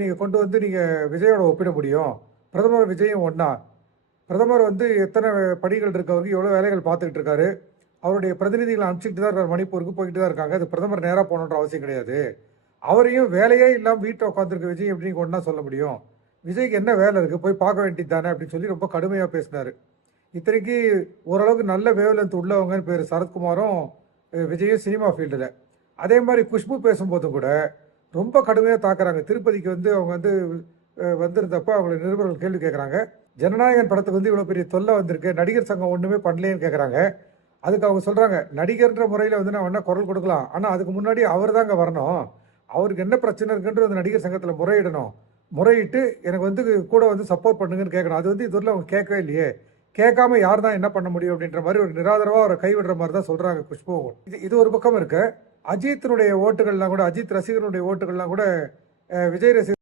நீங்கள் கொண்டு வந்து நீங்கள் விஜயோட ஒப்பிட முடியும்? பிரதமர் விஜயும் ஒன்றா? பிரதமர் வந்து எத்தனை பணிகள் இருக்கு, அவருக்கு எவ்வளோ வேலைகள் பார்த்துக்கிட்டு இருக்காரு. அவருடைய பிரதிநிதிகளை அனுப்பிச்சிட்டு தான் இருக்காரு, மணிப்பூருக்கு போயிட்டு தான் இருக்காங்க. அது பிரதமர் நேராக போகணுன்ற அவசியம் கிடையாது. அவரையும் வேலையே இல்லாமல் வீட்டில் உட்காந்துருக்க விஜய் எப்படி ஒன்றா சொல்ல முடியும்? விஜய்க்கு என்ன வேலை இருக்குது, போய் பார்க்க வேண்டியது தானே அப்படின்னு சொல்லி ரொம்ப கடுமையாக பேசினார். இத்தனைக்கு ஓரளவுக்கு நல்ல வேவ்லென்த் உள்ளவங்கன்னு பேர் சரத்குமாரும் விஜயும் சினிமா ஃபீல்டில். அதே மாதிரி குஷ்பு பேசும்போதும் கூட ரொம்ப கடுமையாக தாக்குறாங்க. திருப்பதிக்கு வந்து அவங்க வந்து வந்திருந்தப்போ அவங்களை நிருபர்கள் கேள்வி கேட்குறாங்க. ஜனநாயகன் படத்துக்கு வந்து இவ்வளோ பெரிய தொல்லை வந்திருக்கு, நடிகர் சங்கம் ஒன்றுமே பண்ணலேன்னு கேட்குறாங்க. அதுக்கு அவங்க சொல்கிறாங்க, நடிகர்ன்ற முறையில் வந்து நான் வேணால் குரல் கொடுக்கலாம், ஆனால் அதுக்கு முன்னாடி அவர் தாங்க வரணும். அவருக்கு என்ன பிரச்சனை இருக்குன்றது அந்த நடிகர் சங்கத்தில் முறையிடணும். முறையிட்டு எனக்கு வந்து கூட வந்து சப்போர்ட் பண்ணுங்கன்னு கேட்கணும். அது வந்து இதுவரை அவங்க கேட்கவே இல்லையே. கேட்காம யார் தான் என்ன பண்ண முடியும் அப்படின்ற மாதிரி ஒரு நிராதரவாக அவரை கைவிடுற மாதிரி தான் சொல்கிறாங்க குஷ்பு. இது ஒரு பக்கம் இருக்கு. அஜித்தினுடைய ஓட்டுகள்லாம் கூட, அஜித் ரசிகர்களுடைய ஓட்டுகள்லாம் கூட விஜய் ரசிகர்